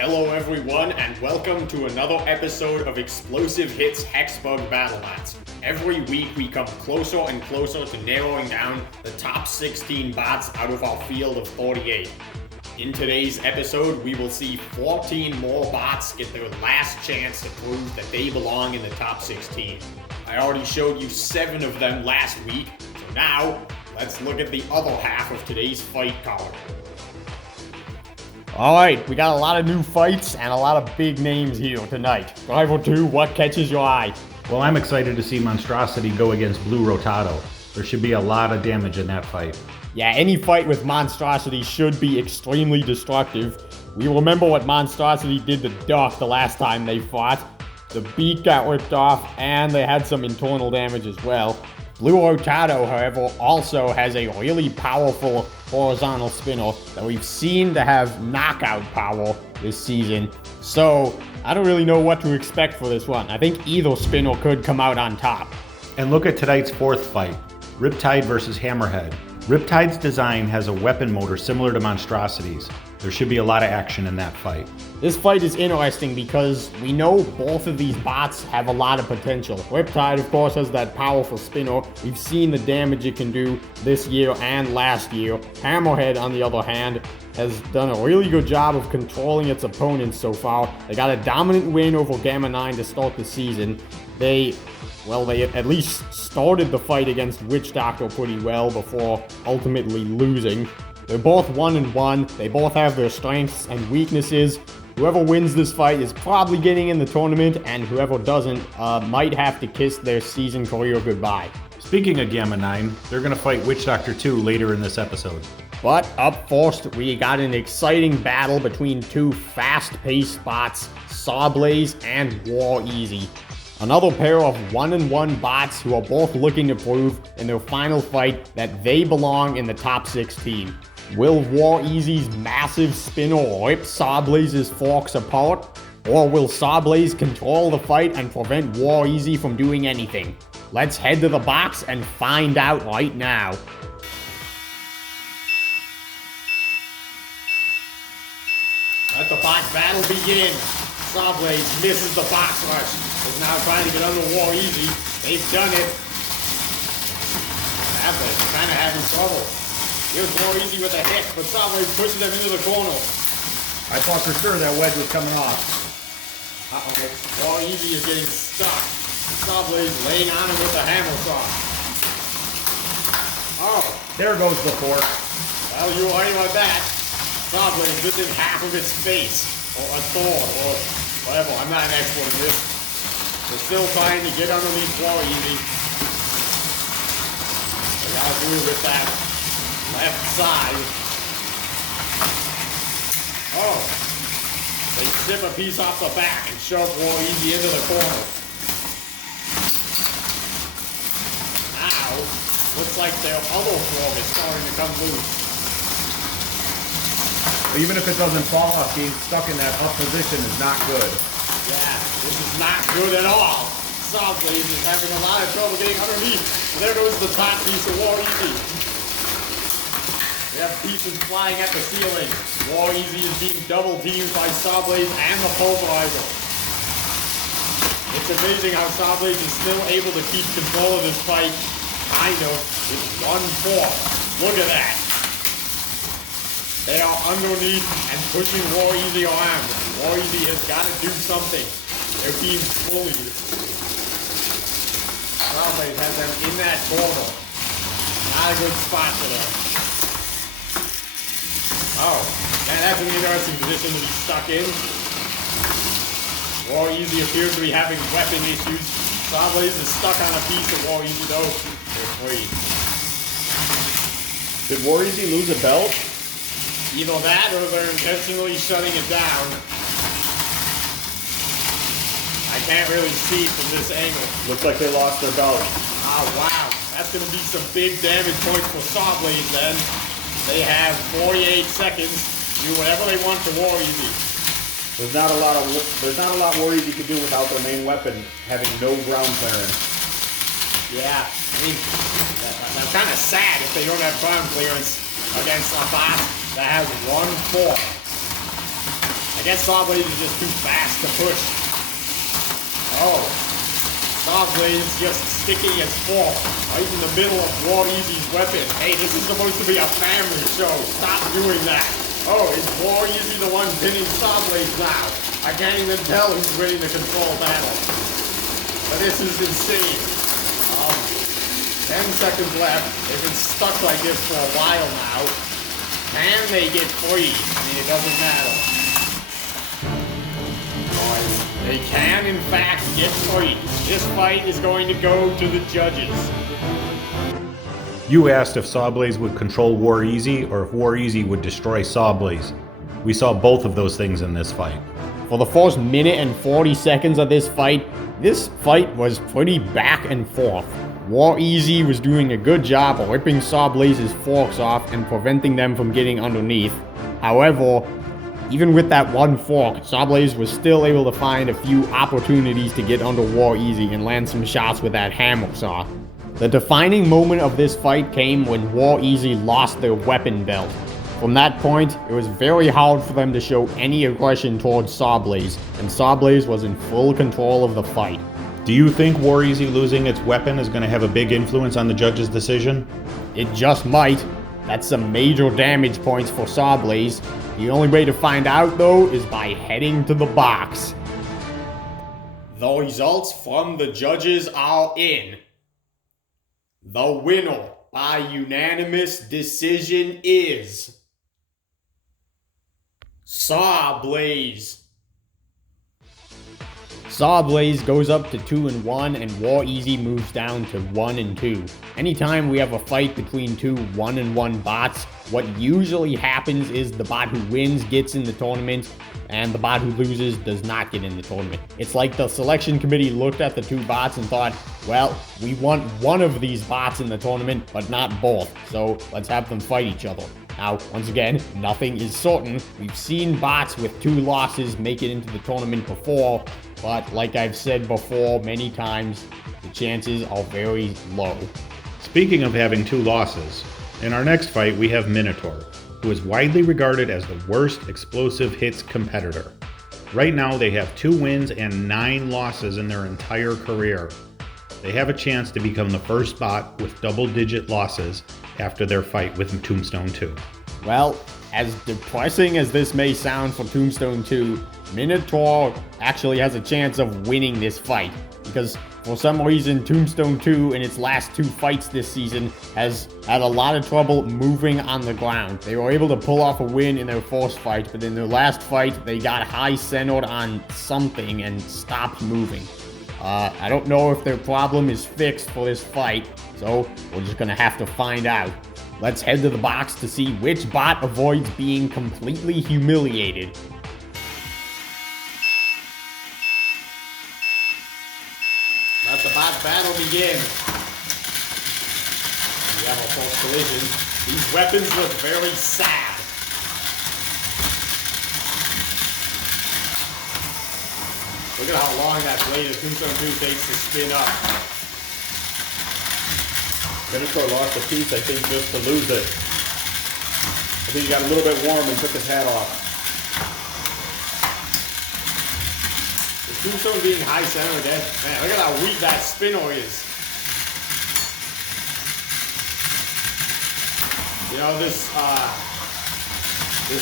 Hello everyone, and welcome to another episode of Explosive Hits Hexbug Battlebots. Every week we come closer and closer to narrowing down the top 16 bots out of our field of 48. In today's episode, we will see 14 more bots get their last chance to prove that they belong in the top 16. I already showed you 7 of them last week, so now let's look at the other half of today's fight card. Alright, we got a lot of new fights and a lot of big names here tonight. Driver 2, what catches your eye? Well, I'm excited to see Monstrosity go against Blue Rotato. There should be a lot of damage in that fight. Yeah, any fight with Monstrosity should be extremely destructive. We remember what Monstrosity did to Duck the last time they fought. The beak got ripped off and they had some internal damage as well. Blue Rotato, however, also has a really powerful horizontal spinner that we've seen to have knockout power this season. So, I don't really know what to expect for this one. I think either spinner could come out on top. And look at tonight's 4th fight, Riptide versus Hammerhead. Riptide's design has a weapon motor similar to Monstrosity's. There should be a lot of action in that fight. This fight is interesting because we know both of these bots have a lot of potential. Riptide, of course, has that powerful spinner. We've seen the damage it can do this year and last year. Hammerhead, on the other hand, has done a really good job of controlling its opponents so far. They got a dominant win over Gamma 9 to start the season. They at least started the fight against Witch Doctor pretty well before ultimately losing. They're both 1-1. They both have their strengths and weaknesses. Whoever wins this fight is probably getting in the tournament, and whoever doesn't might have to kiss their season career goodbye. Speaking of Gamma 9, they're going to fight Witch Doctor 2 later in this episode. But up first, we got an exciting battle between two fast-paced bots, SawBlaze and War Easy. Another pair of 1-1 bots who are both looking to prove in their final fight that they belong in the top 16. Will War Easy's massive spinner rip SawBlaze's forks apart? Or will SawBlaze control the fight and prevent War Easy from doing anything? Let's head to the box and find out right now. Let the box battle begin. SawBlaze misses the box rush. Is now trying to get under War Easy. They've done it. SawBlaze kind of having trouble. Here's War Easy with a hit, but SawBlaze pushes him into the corner. I thought for sure that wedge was coming off. War Easy is getting stuck. SawBlaze laying on him with the hammer saw. Oh. There goes the fork. Well, you were right about that. SawBlaze missing half of its face. Or a sword, or whatever. I'm not an expert in this. They're still trying to get underneath War Easy. They gotta do it with that left side. Oh. They zip a piece off the back and shove War Easy into the corner. Now, looks like their other form is starting to come loose. Even if it doesn't fall off, being stuck in that up position is not good. Yeah, this is not good at all. SawBlaze is having a lot of trouble getting underneath. There goes the top piece of War Easy. We have pieces flying at the ceiling. War Easy is being double teamed by SawBlaze and the pulverizer. It's amazing how SawBlaze is still able to keep control of this fight, kind of, with 1-4. Look at that. They are underneath and pushing War Easy around. War Easy has got to do something. They're being bullied. SawBlaze has them in that corner. Not a good spot for them. Oh, man, that's an interesting position to be stuck in. War Easy appears to be having weapon issues. SawBlaze is stuck on a piece of War Easy though. They're free. Did War Easy lose a belt? Either that or they're intentionally shutting it down. I can't really see from this angle. Looks like they lost their belt. Oh, wow. That's going to be some big damage points for SawBlaze then. They have 48 seconds to do whatever they want to War Easy. There's not a lot War Easy could do without their main weapon having no ground clearance. Yeah, I mean, that's kind of sad if they don't have ground clearance against a bot that has 1-4. I guess SawBlaze is just too fast to push. Oh. SawBlaze just sticking his fork right in the middle of War Easy's weapon. Hey, this is supposed to be a family show. Stop doing that. Oh, is War Easy the one pinning SawBlaze now? I can't even tell who's ready to control battle. But this is insane. 10 seconds left. They've been stuck like this for a while now. Can they get free? I mean, it doesn't matter. They can, in fact, get free. This fight is going to go to the judges. You asked if SawBlaze would control War Easy or if War Easy would destroy SawBlaze. We saw both of those things in this fight. For the first minute and 40 seconds of this fight was pretty back and forth. War Easy was doing a good job of ripping SawBlaze's forks off and preventing them from getting underneath. However, even with that one fork, SawBlaze was still able to find a few opportunities to get under War Easy and land some shots with that hammer saw. The defining moment of this fight came when War Easy lost their weapon belt. From that point, it was very hard for them to show any aggression towards SawBlaze, and SawBlaze was in full control of the fight. Do you think War Easy losing its weapon is going to have a big influence on the judge's decision? It just might. That's some major damage points for SawBlaze. The only way to find out, though, is by heading to the box. The results from the judges are in. The winner by unanimous decision is SawBlaze. SawBlaze goes up to 2-1 and War Easy moves down to 1-2. Anytime we have a fight between two 1-1 bots, what usually happens is the bot who wins gets in the tournament and the bot who loses does not get in the tournament. It's like the selection committee looked at the two bots and thought, well, we want one of these bots in the tournament, but not both, so let's have them fight each other. Now, once again, nothing is certain. We've seen bots with 2 losses make it into the tournament before, but like I've said before many times, the chances are very low. Speaking of having 2 losses, in our next fight we have Minotaur, who is widely regarded as the worst explosive hits competitor. Right now they have 2 wins and 9 losses in their entire career. They have a chance to become the first bot with double-digit losses after their fight with Tombstone II. Well, as depressing as this may sound for Tombstone II, Minotaur actually has a chance of winning this fight, because for some reason Tombstone II in its last 2 fights this season has had a lot of trouble moving on the ground. They were able to pull off a win in their first fight, but in their last fight they got high-centered on something and stopped moving. I don't know if their problem is fixed for this fight, so we're just gonna have to find out. Let's head to the box to see which bot avoids being completely humiliated. Let the bot battle begin. We have our first collision. These weapons look very sad. Look at how long that blade of Tombstone II takes to spin up. Minotaur lost a piece, I think, just to lose it. I think he got a little bit warm and took his hat off. The Tombstone being high-centered, man, look at how weak that spinner is. You know, this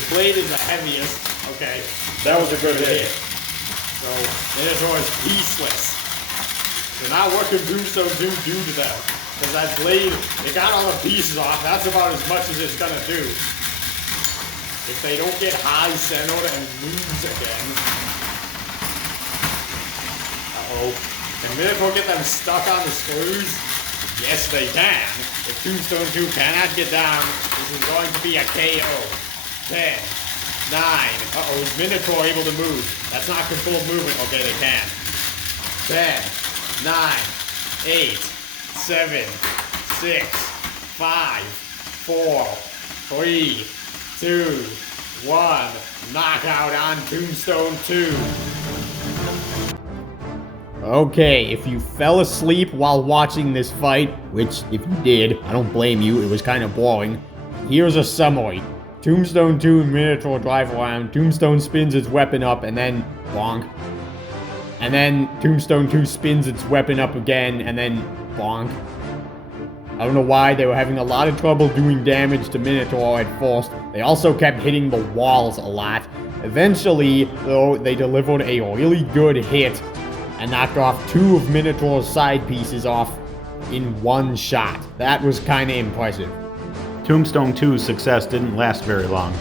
blade is the heaviest. Okay. That was a good hit. So, Minotaur is peaceless. They're not working Tombstone II due to them. Because that blade, it got all the pieces off. That's about as much as it's gonna do. If they don't get high-centered and lose again. Uh-oh. Can Minotaur get them stuck on the screws? Yes, they can. If Tombstone II cannot get down, this is going to be a KO. 10, 9. Uh-oh, is Minotaur able to move? That's not controlled movement. Okay, they can. 10, 9, 8, 7, 6, 5, 4, 3, 2, 1. Knockout on Tombstone II. Okay, if you fell asleep while watching this fight, which if you did, I don't blame you, it was kind of boring. Here's a summary. Tombstone 2 and Minotaur drive around. Tombstone spins its weapon up and then bonk. And then Tombstone 2 spins its weapon up again and then bonk. I don't know why they were having a lot of trouble doing damage to Minotaur at first. They also kept hitting the walls a lot. Eventually, though, they delivered a really good hit and knocked off 2 of Minotaur's side pieces off in one shot. That was kind of impressive. Tombstone 2's success didn't last very long.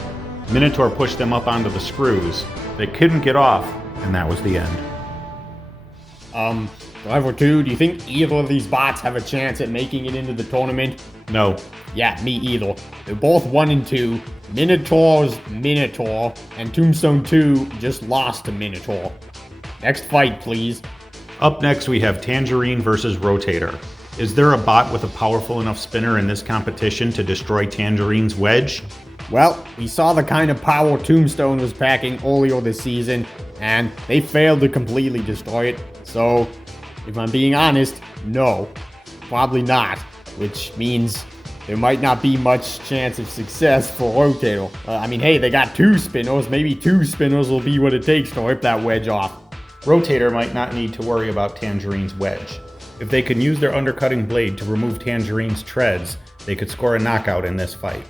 Minotaur pushed them up onto the screws. They couldn't get off, and that was the end. Driver 2, do you think either of these bots have a chance at making it into the tournament? No. Yeah, me either. They're both 1 and 2. Minotaur's Minotaur, and Tombstone 2 just lost to Minotaur. Next fight, please. Up next, we have Tangerine versus Rotator. Is there a bot with a powerful enough spinner in this competition to destroy Tangerine's wedge? Well, we saw the kind of power Tombstone was packing earlier this season, and they failed to completely destroy it. So, if I'm being honest, no. Probably not. Which means there might not be much chance of success for Rotator. I mean, hey, they got 2 spinners. Maybe 2 spinners will be what it takes to rip that wedge off. Rotator might not need to worry about Tangerine's wedge. If they can use their undercutting blade to remove Tangerine's treads, they could score a knockout in this fight.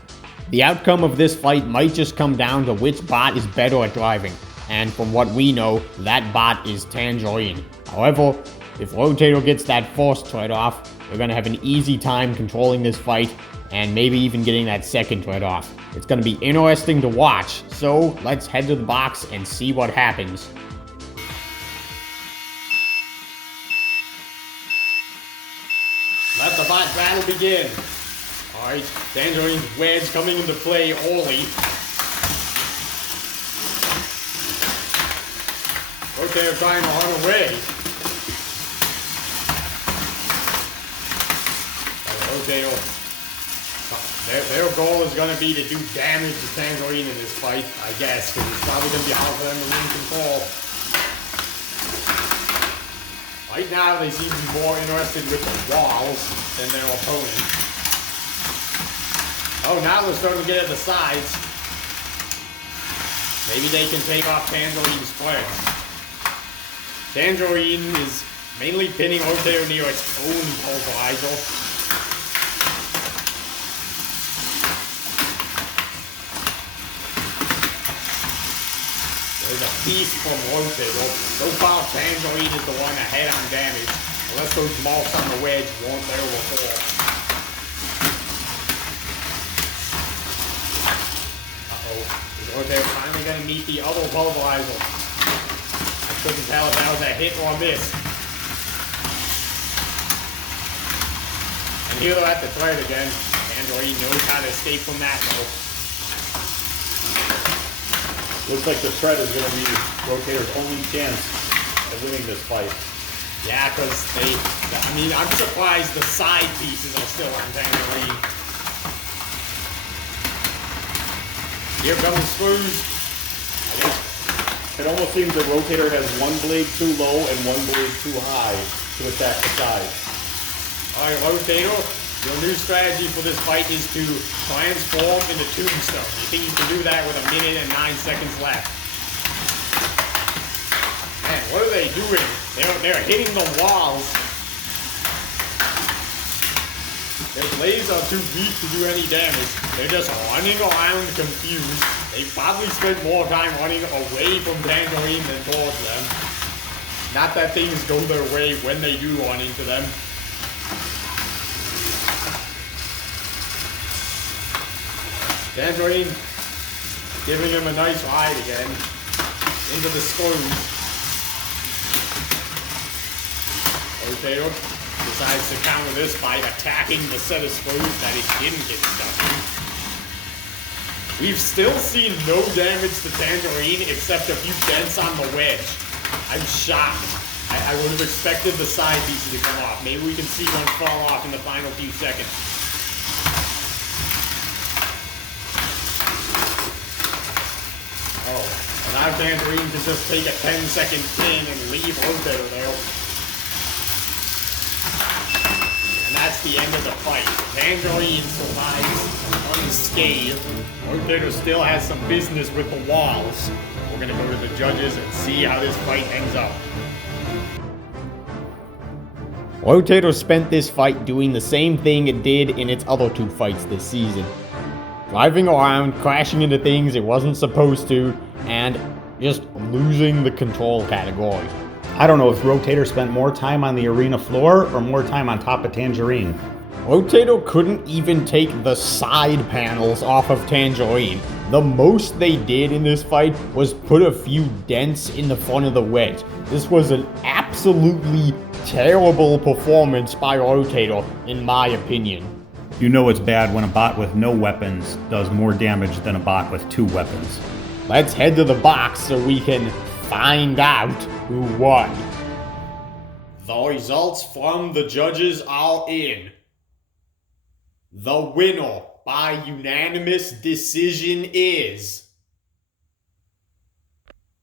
The outcome of this fight might just come down to which bot is better at driving. And from what we know, that bot is Tangerine. However, if Rotator gets that first tread off, they're going to have an easy time controlling this fight and maybe even getting that second tread off. It's going to be interesting to watch, so let's head to the box and see what happens. Let the bot battle begin. Alright, Tangerine's wedge coming into play early. Rotator trying to run away. Rotator. Their goal is going to be to do damage to Tangerine in this fight, I guess, because it's probably going to be hard for them to win control. Right now, they seem to be more interested with the walls than their opponent. Oh, now they're starting to get at the sides. Maybe they can take off Tangerine's flares. Tangerine is mainly pinning Rotator near its own pulverizer. There's a piece from Rotator. So far, Tangerine is the one ahead on damage. Unless those marks on the wedge weren't there before. Uh-oh. Is Rotator finally going to meet the other pulverizer? I couldn't tell if that was a hit or a miss. And here they're at the thread again. Tangerine knows how to escape from that, though. Looks like the shred is going to be Rotator's only chance of winning this fight. Yeah, because I'm surprised the side pieces are still on Tangerine. Here come the screws. I guess it almost seems that Rotator has one blade too low and one blade too high to attack the side. Alright, Rotator, your new strategy for this fight is to transform into Tombstone. You think you can do that with 1 minute and 9 seconds left? Man, what are they doing? They're hitting the walls. Their blades are too weak to do any damage. They're just running around confused. They probably spend more time running away from Tangerine than towards them. Not that things go their way when they do run into them. Tangerine giving him a nice ride again into the screws. Rotator decides to counter this by attacking the set of screws that it didn't get stuck in. We've still seen no damage to Tangerine except a few dents on the wedge. I'm shocked. I would have expected the side pieces to come off. Maybe we can see one fall off in the final few seconds. Oh, and now Tangerine can just take a 10-second ping and leave Rotator there. And that's past the end of the fight. Tangerine survives unscathed. Rotator still has some business with the walls. We're gonna go to the judges and see how this fight ends up. Rotator spent this fight doing the same thing it did in its other two fights this season. Driving around, crashing into things it wasn't supposed to, and just losing the control category. I don't know if Rotator spent more time on the arena floor or more time on top of Tangerine. Rotator couldn't even take the side panels off of Tangerine. The most they did in this fight was put a few dents in the front of the wedge. This was an absolutely terrible performance by Rotator, in my opinion. You know it's bad when a bot with no weapons does more damage than a bot with 2 weapons. Let's head to the box so we can find out who won. The results from the judges are in. The winner by unanimous decision is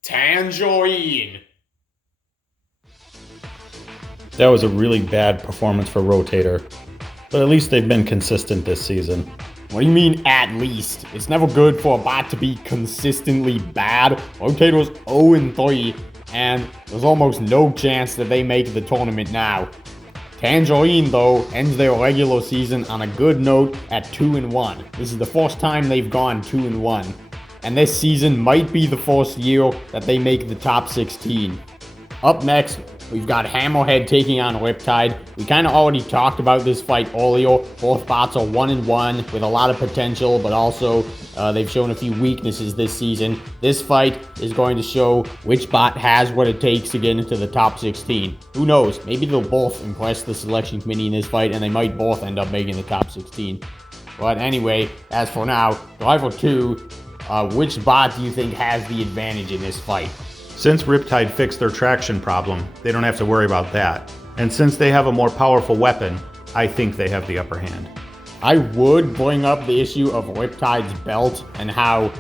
Tangerine. That was a really bad performance for Rotator, but at least they've been consistent this season. What do you mean, at least? It's never good for a bot to be consistently bad. Rotator's 0-3, and there's almost no chance that they make the tournament now. Tangerine, though, ends their regular season on a good note at 2-1. This is the first time they've gone 2-1. And this season might be the first year that they make the top 16. Up next, we've got Hammerhead taking on Riptide. We kind of already talked about this fight earlier. Both bots are 1-1 with a lot of potential, but also they've shown a few weaknesses this season. This fight is going to show which bot has what it takes to get into the top 16. Who knows? Maybe they'll both impress the selection committee in this fight, and they might both end up making the top 16. But anyway, as for now, Driver 2, which bot do you think has the advantage in this fight? Since Riptide fixed their traction problem, they don't have to worry about that. And since they have a more powerful weapon, I think they have the upper hand. I would bring up the issue of Riptide's belt and how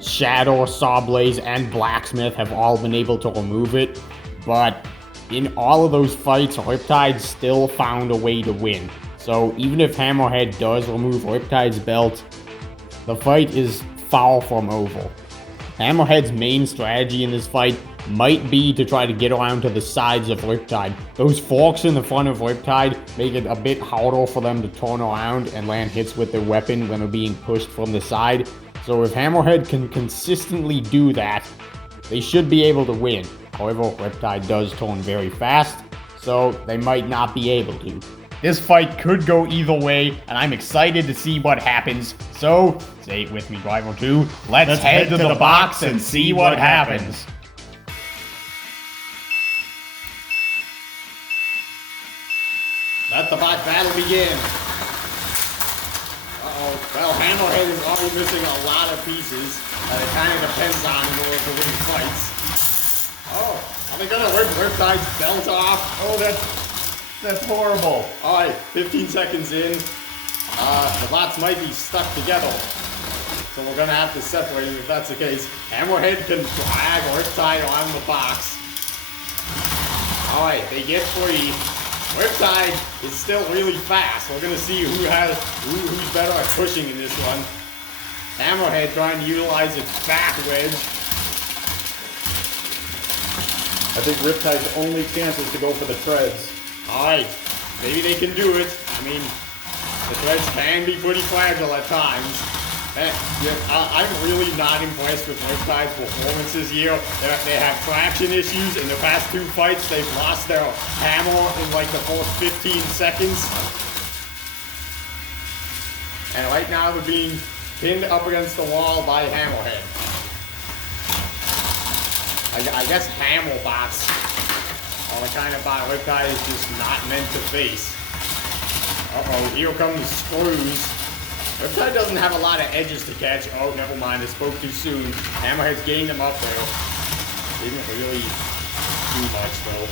Shadow, SawBlaze, and Blacksmith have all been able to remove it, but in all of those fights, Riptide still found a way to win. So even if Hammerhead does remove Riptide's belt, the fight is far from over. Hammerhead's main strategy in this fight might be to try to get around to the sides of Riptide. Those forks in the front of Riptide make it a bit harder for them to turn around and land hits with their weapon when they're being pushed from the side. So if Hammerhead can consistently do that, they should be able to win. However, Riptide does turn very fast, so they might not be able to. This fight could go either way, and I'm excited to see what happens. So, say it with me, Driver 2. Let's head to the box and see what happens. Let the bot battle begin. Uh-oh. Well, Hammerhead is already missing a lot of pieces that it kind of depends on in order to win fights. Oh, are they gonna rip Riptide's belt off? Oh, that's horrible. Alright, 15 seconds in. The bots might be stuck together. So we're gonna have to separate them if that's the case. Hammerhead can drag Riptide around the box. Alright, they get free. Riptide is still really fast. We're gonna see who's better at pushing in this one. Hammerhead trying to utilize its back wedge. I think Riptide's only chance is to go for the treads. Alright, maybe they can do it. I mean, the threads can be pretty fragile at times. I'm really not impressed with Riptide's performance this year. They have traction issues. In the past 2 fights, they've lost their hammer in like the first 15 seconds. And right now they're being pinned up against the wall by Hammerhead. I guess hammer bots are the kind of bot Riptide is just not meant to face. Uh-oh, here come the screws. Riptide doesn't have a lot of edges to catch. Oh, never mind, I spoke too soon. Hammerhead's getting them up there. Didn't really do much, though.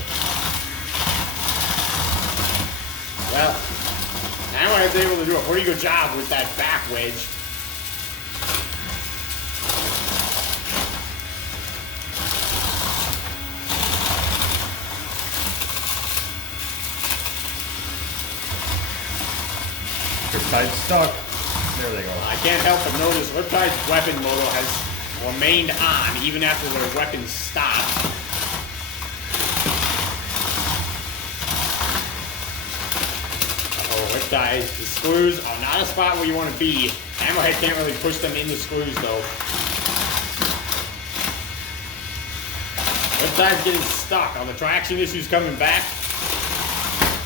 Well, Hammerhead's able to do a pretty good job with that back wedge. Riptide's stuck. There they go. I can't help but notice Riptide's weapon motor has remained on even after their weapon stopped. Riptide, the screws are not a spot where you want to be. Hammerhead can't really push them in the screws though. Riptide's getting stuck. Are the traction issues coming back?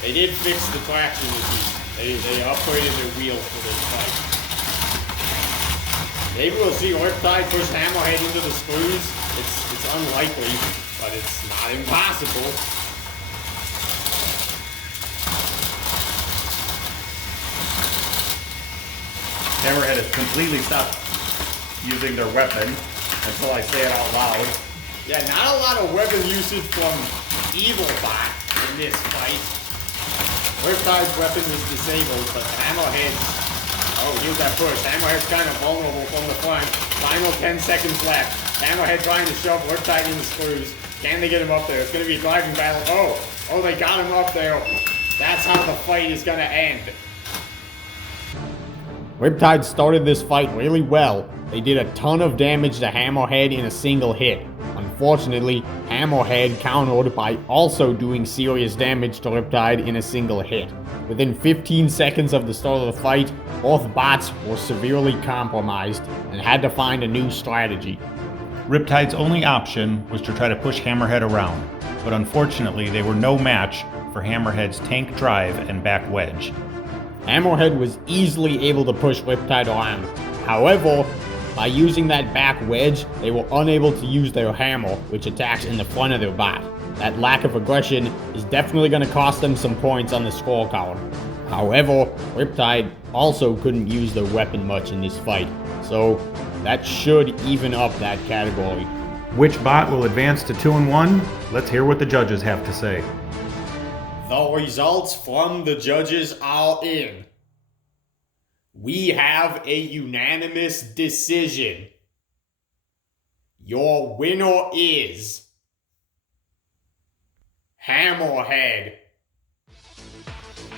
They did fix the traction issues. They upgraded their wheels for this fight. Maybe we'll see Riptide push Hammerhead into the screws. It's unlikely, but it's not impossible. Hammerhead has completely stopped using their weapon until I say it out loud. Yeah, not a lot of weapon usage from Evilbot in this fight. Riptide's weapon is disabled, but Hammerhead's... Oh, here's that push. Hammerhead's kind of vulnerable from the front. Final 10 seconds left. Hammerhead trying to shove Riptide in the screws. Can they get him up there? It's going to be a driving battle. Oh, they got him up there. That's how the fight is going to end. Riptide started this fight really well. They did a ton of damage to Hammerhead in a single hit. Unfortunately, Hammerhead countered by also doing serious damage to Riptide in a single hit. Within 15 seconds of the start of the fight, both bots were severely compromised and had to find a new strategy. Riptide's only option was to try to push Hammerhead around, but unfortunately they were no match for Hammerhead's tank drive and back wedge. Hammerhead was easily able to push Riptide around. However, by using that back wedge, they were unable to use their hammer, which attacks in the front of their bot. That lack of aggression is definitely going to cost them some points on the scorecard. However, Riptide also couldn't use their weapon much in this fight, so that should even up that category. Which bot will advance to 2-1? Let's hear what the judges have to say. The results from the judges are in. We have a unanimous decision. Your winner is Hammerhead.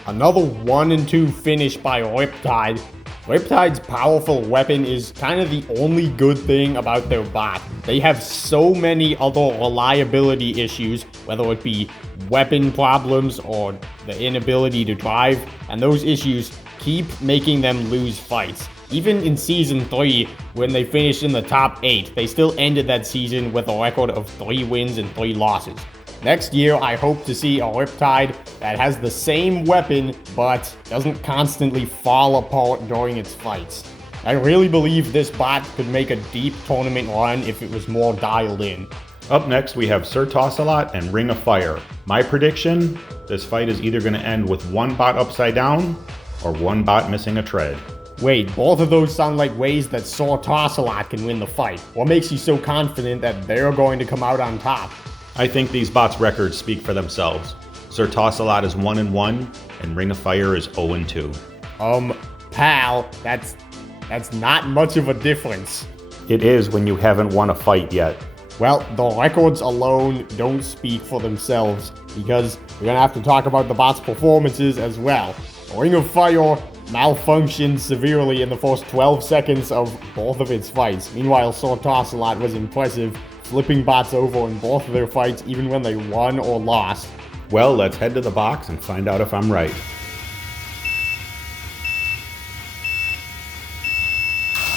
Another 1-2 finish by Riptide. Riptide's powerful weapon is kind of the only good thing about their bot. They have so many other reliability issues, whether it be weapon problems or the inability to drive, and those issues keep making them lose fights. Even in Season 3, when they finished in the top 8, they still ended that season with a record of 3 wins and 3 losses. Next year, I hope to see a Riptide that has the same weapon, but doesn't constantly fall apart during its fights. I really believe this bot could make a deep tournament run if it was more dialed in. Up next, we have Sir Tossalot and Ring of Fire. My prediction, this fight is either going to end with one bot upside down, or one bot missing a tread. Wait, both of those sound like ways that Sir Tossalot can win the fight. What makes you so confident that they're going to come out on top? I think these bots' records speak for themselves. Sir Tossalot is 1-1, and Ring of Fire is 0-2. Pal, that's not much of a difference. It is when you haven't won a fight yet. Well, the records alone don't speak for themselves, because we're gonna have to talk about the bot's performances as well. Ring of Fire malfunctioned severely in the first 12 seconds of both of its fights. Meanwhile, Sir Tossalot was impressive, flipping bots over in both of their fights even when they won or lost. Well, let's head to the box and find out if I'm right.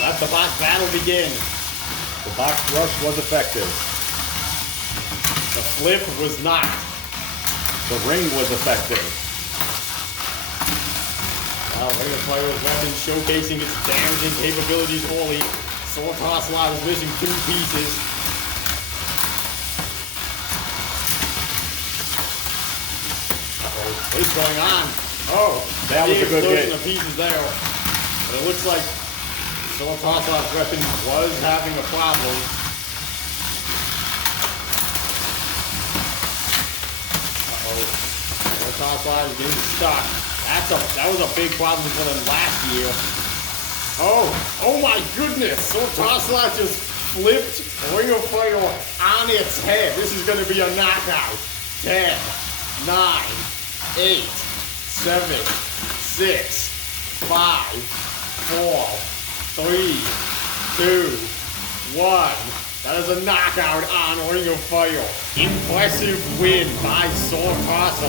Let the bot battle begin. The box rush was effective. The flip was not. The ring was effective. Well, Ring of Fire's weapon showcasing its damaging capabilities early. Sir Tossalot is missing 2 pieces. What is going on? Oh, That was a good hit. Of pieces there. But it looks like Sir Tossalot's weapon was having a problem. Sir Tossalot is getting stuck. That was a big problem for them last year. Oh my goodness! Sir Tossalot just flipped Ring of Fire on its head. This is going to be a knockout. 10, 9, 8, 7, 6, 5, 4, 3, 2, 1. That is a knockout on Ring of Fire. Impressive win by SawBlaze.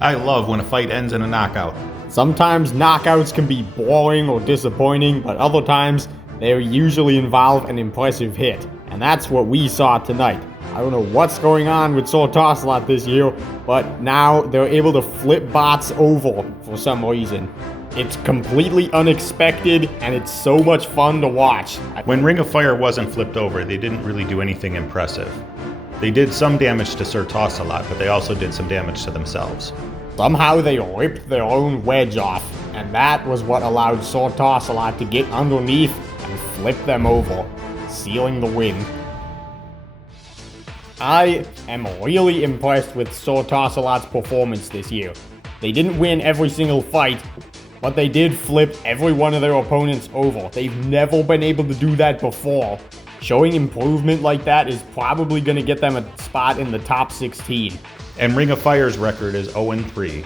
I love when a fight ends in a knockout. Sometimes knockouts can be boring or disappointing, but other times they usually involve an impressive hit. And that's what we saw tonight. I don't know what's going on with SawBlaze this year, but now they're able to flip bots over for some reason. It's completely unexpected, and it's so much fun to watch. When Ring of Fire wasn't flipped over, they didn't really do anything impressive. They did some damage to SawBlaze, but they also did some damage to themselves. Somehow they ripped their own wedge off, and that was what allowed SawBlaze to get underneath and flip them over, sealing the win. I am really impressed with SawBlaze's performance this year. They didn't win every single fight, but they did flip every one of their opponents over. They've never been able to do that before. Showing improvement like that is probably going to get them a spot in the top 16. And Ring of Fire's record is 0-3.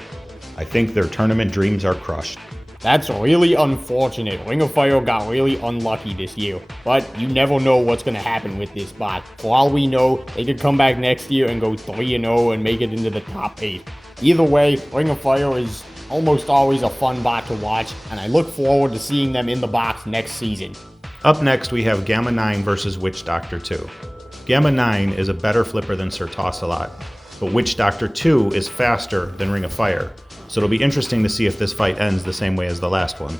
I think their tournament dreams are crushed. That's really unfortunate. Ring of Fire got really unlucky this year. But you never know what's going to happen with this bot. For all we know, they could come back next year and go 3-0 and make it into the top 8. Either way, Ring of Fire is almost always a fun bot to watch, and I look forward to seeing them in the box next season. Up next, we have Gamma 9 versus Witch Doctor 2. Gamma 9 is a better flipper than SawBlaze, but Witch Doctor 2 is faster than Ring of Fire, so it'll be interesting to see if this fight ends the same way as the last one.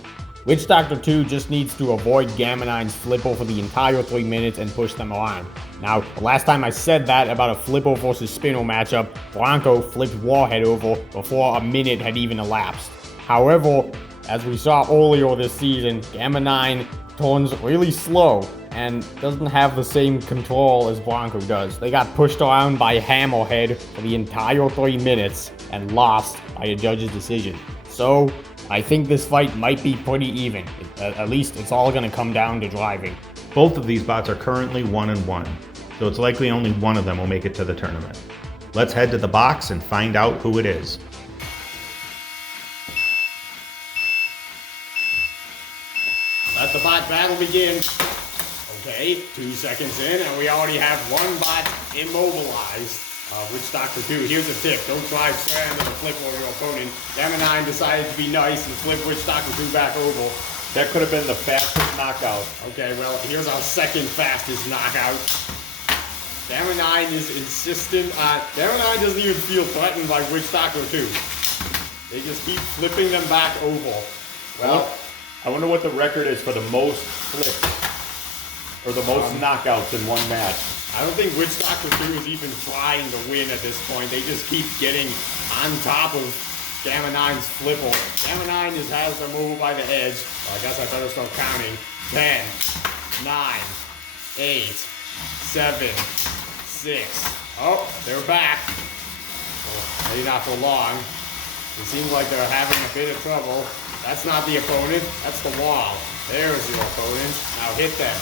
Witch Doctor 2 just needs to avoid Gamma 9's flipper for the entire 3 minutes and push them around. Now, the last time I said that about a flipper versus spinner matchup, Bronco flipped Warhead over before a minute had even elapsed. However, as we saw earlier this season, Gamma 9 turns really slow and doesn't have the same control as Bronco does. They got pushed around by Hammerhead for the entire 3 minutes and lost by a judge's decision. So, I think this fight might be pretty even. At least it's all going to come down to driving. Both of these bots are currently 1-1, so it's likely only one of them will make it to the tournament. Let's head to the box and find out who it is. Let the bot battle begin. Okay, 2 seconds in, and we already have one bot immobilized. Witch Doctor 2, here's a tip. Don't drive straight into the flip over your opponent. Gamma 9 decided to be nice and flip Witch Doctor 2 back over. That could have been the fastest knockout. Okay, well, here's our second fastest knockout. Gamma 9 is insistent on... Gamma 9 doesn't even feel threatened by Witch Doctor 2. They just keep flipping them back over. Well, I wonder what the record is for the most flips or the most knockouts in one match. I don't think Witch Doctor 2 is even trying to win at this point. They just keep getting on top of Gamma 9's flipper. Gamma 9 just has them over by the edge. Well, I guess I better start counting. 10, 9, 8, 7, 6. Oh, they're back. Well, maybe not for long. It seems like they're having a bit of trouble. That's not the opponent. That's the wall. There's your opponent. Now hit them.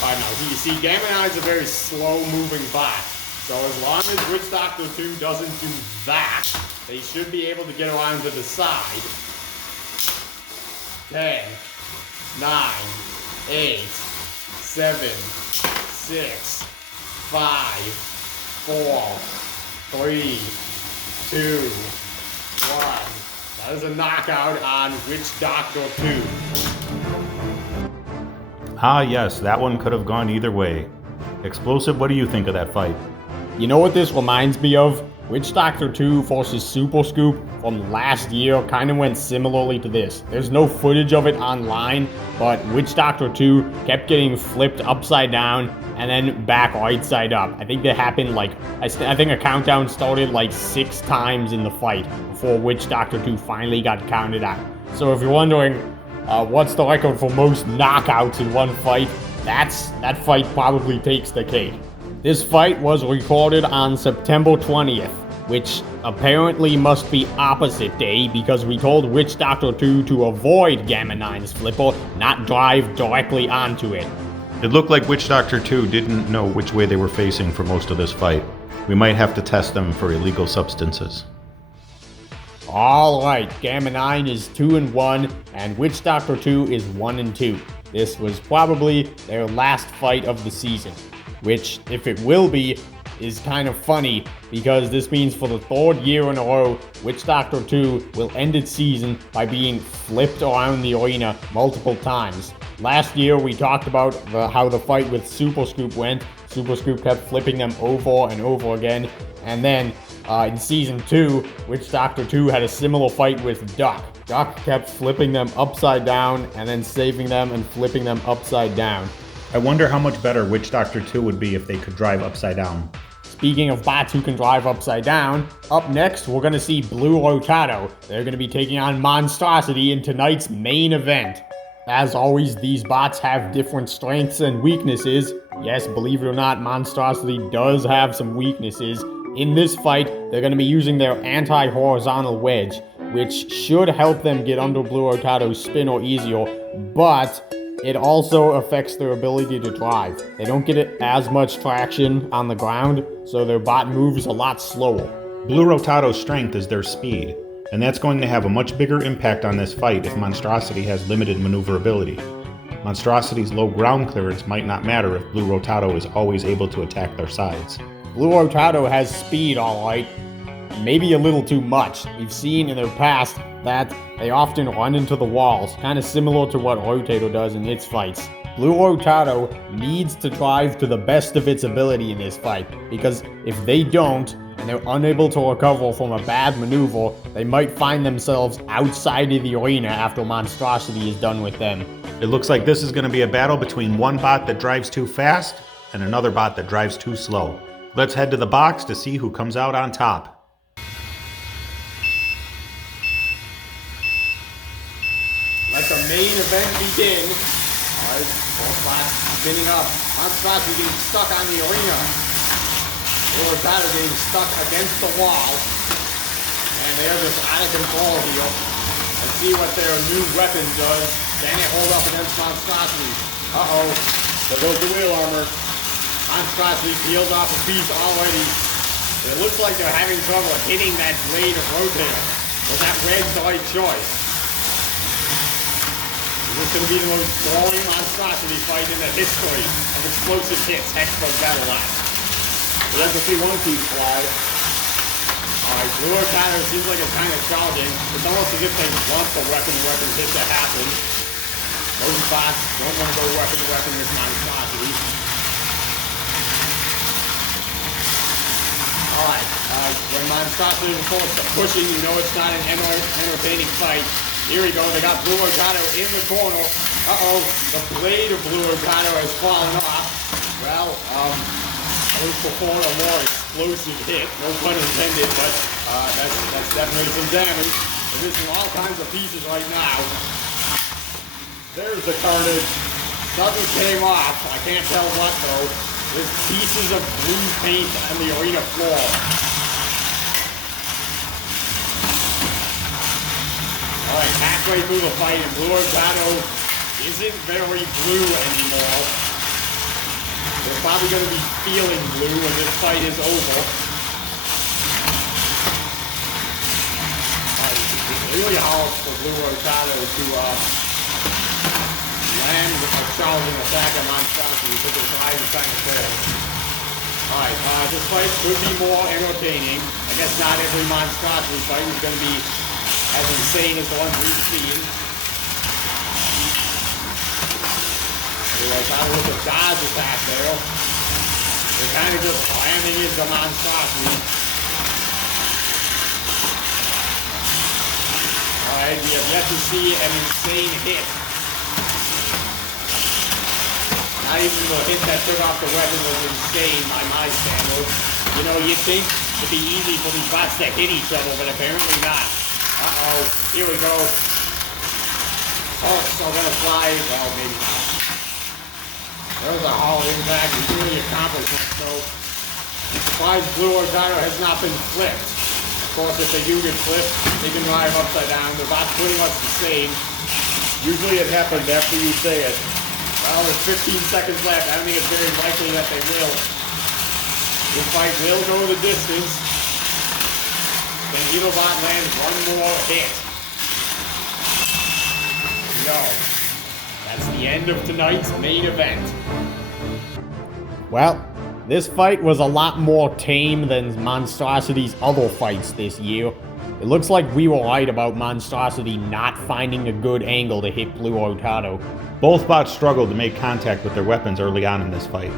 No, you see, Gamma 9 is a very slow-moving bot. So as long as Witch Doctor 2 doesn't do that, they should be able to get around to the side. 10, 9, 8, 7, 6, 5, 4, 3, 2, 1. That is a knockout on Witch Doctor 2. Ah yes, that one could have gone either way. Explosive, what do you think of that fight? You know what this reminds me of? Witch Doctor 2 versus Super Scoop from last year kind of went similarly to this. There's no footage of it online, but Witch Doctor 2 kept getting flipped upside down and then back right side up. I think that happened like, I think a countdown started like 6 times in the fight before Witch Doctor 2 finally got counted out. So if you're wondering, what's the record for most knockouts in one fight? That fight probably takes the cake. This fight was recorded on September 20th, which apparently must be opposite day because we told Witch Doctor 2 to avoid Gamma 9's flipper, not drive directly onto it. It looked like Witch Doctor 2 didn't know which way they were facing for most of this fight. We might have to test them for illegal substances. Alright, Gamma 9 is 2-1, and Witch Doctor 2 is 1-2. This was probably their last fight of the season, which, if it will be, is kind of funny, because this means for the third year in a row, Witch Doctor 2 will end its season by being flipped around the arena multiple times. Last year, we talked about how the fight with Super Scoop went. Super Scoop kept flipping them over and over again, and then in Season 2, Witch Doctor 2 had a similar fight with Duck. Duck kept flipping them upside down, and then saving them and flipping them upside down. I wonder how much better Witch Doctor 2 would be if they could drive upside down. Speaking of bots who can drive upside down, up next we're going to see Blue Rotato. They're going to be taking on Monstrosity in tonight's main event. As always, these bots have different strengths and weaknesses. Yes, believe it or not, Monstrosity does have some weaknesses. In this fight, they're going to be using their anti-horizontal wedge, which should help them get under Blue Rotato's spinner easier, but it also affects their ability to drive. They don't get as much traction on the ground, so their bot moves a lot slower. Blue Rotato's strength is their speed, and that's going to have a much bigger impact on this fight if Monstrosity has limited maneuverability. Monstrosity's low ground clearance might not matter if Blue Rotato is always able to attack their sides. Blue Rotato has speed, alright. Maybe a little too much. We've seen in their past that they often run into the walls, kind of similar to what Rotator does in its fights. Blue Rotato needs to drive to the best of its ability in this fight, because if they don't, and they're unable to recover from a bad maneuver, they might find themselves outside of the arena after Monstrosity is done with them. It looks like this is going to be a battle between one bot that drives too fast and another bot that drives too slow. Let's head to the box to see who comes out on top. Let the main event begin. Alright, both bots spinning up. Monstrosity getting stuck on the arena. Blue Rotato getting stuck against the wall. And they're just out of control here. Let's see what their new weapon does. Can it hold up against Monstrosity? Uh-oh. There goes the wheel armor. Monstrosity peels off a piece already. It looks like they're having trouble hitting that blade of Rotator. Was that wedge the right choice? This is going to be the most boring Monstrosity fight in the history of explosive hits, Hexbug Battlebots. We have to see one piece fly. Alright, Blue Rotato seems like it's kind of jogging. It's almost as if they want the weapon hit to happen. Most bots don't want to go weapon with Monstrosity. Alright, when Monstrosity is forced to pushing, you know it's not an entertaining fight. Here we go, they got Blue Rotato in the corner. Uh-oh, the blade of Blue Rotato has fallen off. Well, I was before a more explosive hit, no pun intended, but that's definitely some damage. They're missing all kinds of pieces right now. There's the carnage. Something came off, I can't tell what though. There's pieces of blue paint on the arena floor. Alright, halfway through the fight, and Blue Rotato isn't very blue anymore. They're probably going to be feeling blue when this fight is over. It's really hard for Blue Rotato to land a charging attack on Monstrosity because his eye is kind of clear. Alright, this fight could be more entertaining. I guess not every Monstrosity fight is going to be as insane as the ones we've seen. Anyways, out with a dodge attack there. They're kind of just landing into Monstrosity. Alright, we have yet to see an insane hit. Not even the hit that took off the weapon was insane by my standards. You know, you'd think it'd be easy for these bots to hit each other, but apparently not. Uh-oh, here we go. Hulks are gonna fly. Well, maybe not. There's a hollow impact. It's really accomplishment, so I'm surprised Blue Rotato has not been flipped. Of course, if they do get flipped, they can drive upside down. They're about pretty much the same. Usually it happens after you say it. Well, there's 15 seconds left. I don't think it's very likely that they will. This fight will go the distance. Can Beetlebot land one more hit? No. That's the end of tonight's main event. Well, this fight was a lot more tame than Monstrosity's other fights this year. It looks like we were right about Monstrosity not finding a good angle to hit Blue Rotato. Both bots struggled to make contact with their weapons early on in this fight.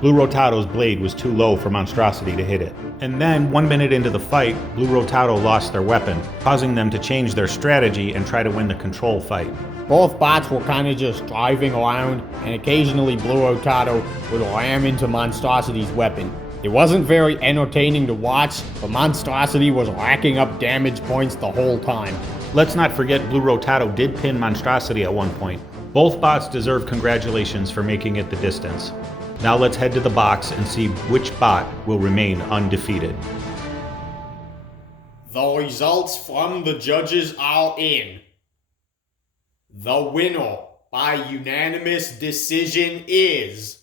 Blue Rotato's blade was too low for Monstrosity to hit it. And then, 1 minute into the fight, Blue Rotato lost their weapon, causing them to change their strategy and try to win the control fight. Both bots were kind of just driving around, and occasionally Blue Rotato would ram into Monstrosity's weapon. It wasn't very entertaining to watch, but Monstrosity was racking up damage points the whole time. Let's not forget Blue Rotato did pin Monstrosity at one point. Both bots deserve congratulations for making it the distance. Now let's head to the box and see which bot will remain undefeated. The results from the judges are in. The winner by unanimous decision is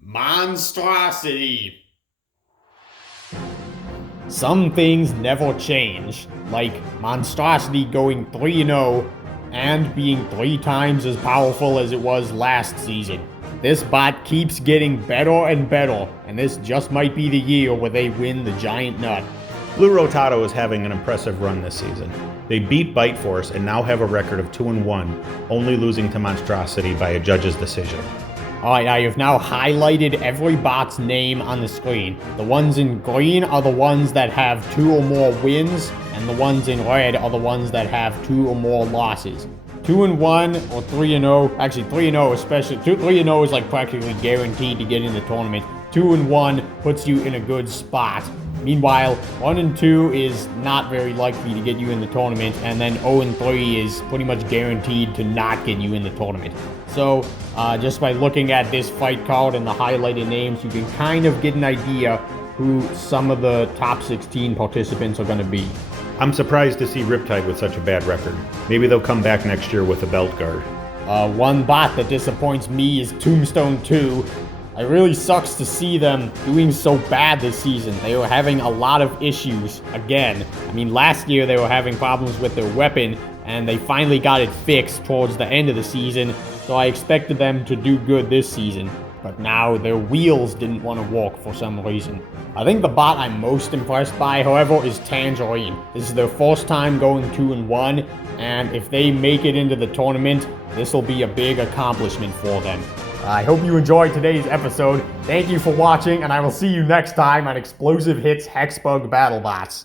Monstrosity. Some things never change, like Monstrosity going 3-0 and being 3 times as powerful as it was last season. This bot keeps getting better and better, and this just might be the year where they win the giant nut. Blue Rotato is having an impressive run this season. They beat Bite Force and now have a record of 2-1, only losing to Monstrosity by a judge's decision. Alright, I have now highlighted every bot's name on the screen. The ones in green are the ones that have 2 or more wins, and the ones in red are the ones that have 2 or more losses. 2-1 or 3-0, actually 3-0 especially, 3-0 is like practically guaranteed to get in the tournament. 2-1 puts you in a good spot. Meanwhile, 1-2 is not very likely to get you in the tournament, and then 0-3 is pretty much guaranteed to not get you in the tournament. So, just by looking at this fight card and the highlighted names, you can kind of get an idea who some of the top 16 participants are going to be. I'm surprised to see Riptide with such a bad record. Maybe they'll come back next year with a belt guard. One bot that disappoints me is Tombstone II. It really sucks to see them doing so bad this season. They were having a lot of issues again. I mean, last year they were having problems with their weapon, and they finally got it fixed towards the end of the season, so I expected them to do good this season. But now their wheels didn't want to work for some reason. I think the bot I'm most impressed by, however, is Tangerine. This is their first time going 2-1, and if they make it into the tournament, this will be a big accomplishment for them. I hope you enjoyed today's episode. Thank you for watching, and I will see you next time on Explosive Hits Hexbug Battlebots.